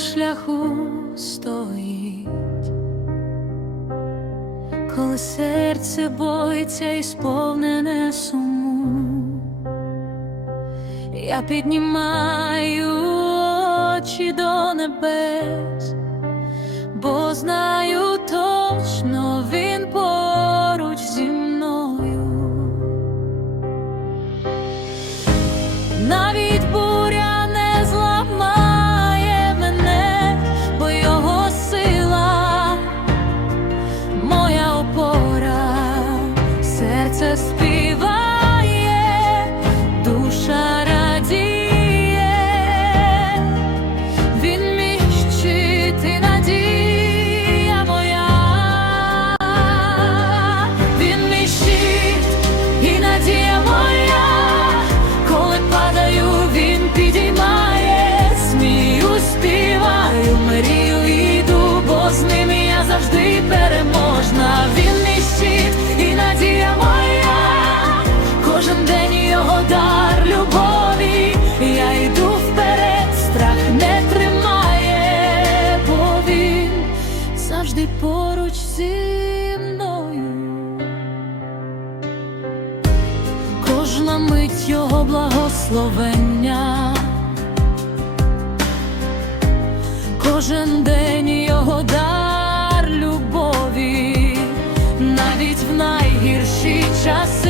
шляху стоїть, коли серце боїться і сповнене суму, я піднімаю очі до небес, надія моя, коли падаю, він підіймає, смію, співаю, мрію, іду, бо з ним я завжди переможна. Він мій щит і надія моя, кожен день його дар любові. Я йду вперед, страх не тримає, бо він завжди поруч зі Мить його благословення, кожен день його дар любові, навіть в найгірші часи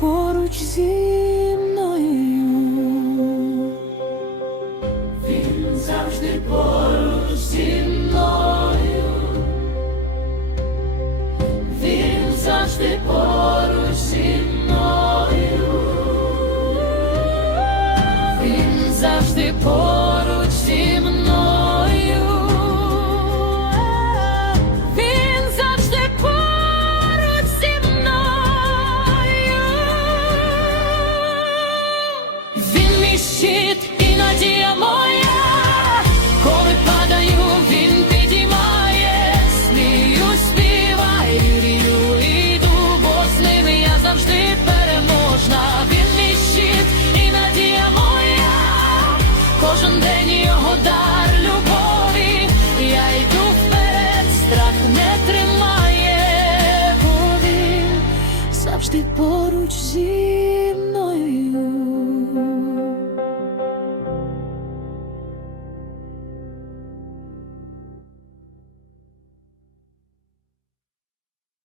поруч зі мною, він завжди поруч зі мною, він завжди поруч зі мною, він завжди поруч. надія моя, коли падаю, він підіймає, смію, співаю, рію, іду, бо з я завжди переможна. Він і надія моя, кожен день його дар любові, я йду вперед, страх не тримає, бо завжди поруч зі.